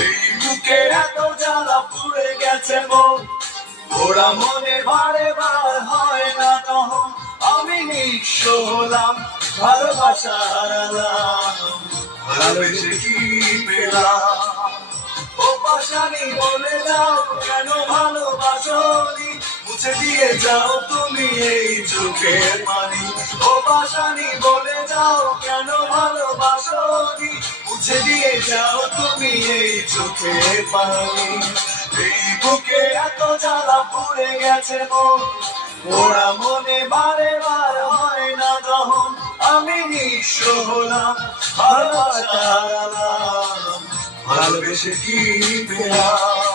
এই বুকে এত জ্বালা পুড়ে গেছে মন, ওরা মনে বারে বার হয় না তখন। আমি নিঃস্ব হলাম ভালোবাসার আলাম, ভালোবেসে কি পেলাম? ও পাশানি বলে দাও কেন ভালোবাসনি, মুছে দিয়ে যাও তুমি এই চোখের পানি। ও পাশানি বলে দাও কেন ভালোবাসনি, মুছে দিয়ে যাও তুমি এই চোখের পানি। এই বুকে এত জ্বালা পুড়ে গেছে মন, ওরা মনে বারে বার হয় না দহন। আমি নিঃস্ব হলাম ভালোবাসার আলাম, ভালোবেসে কি পেলাম?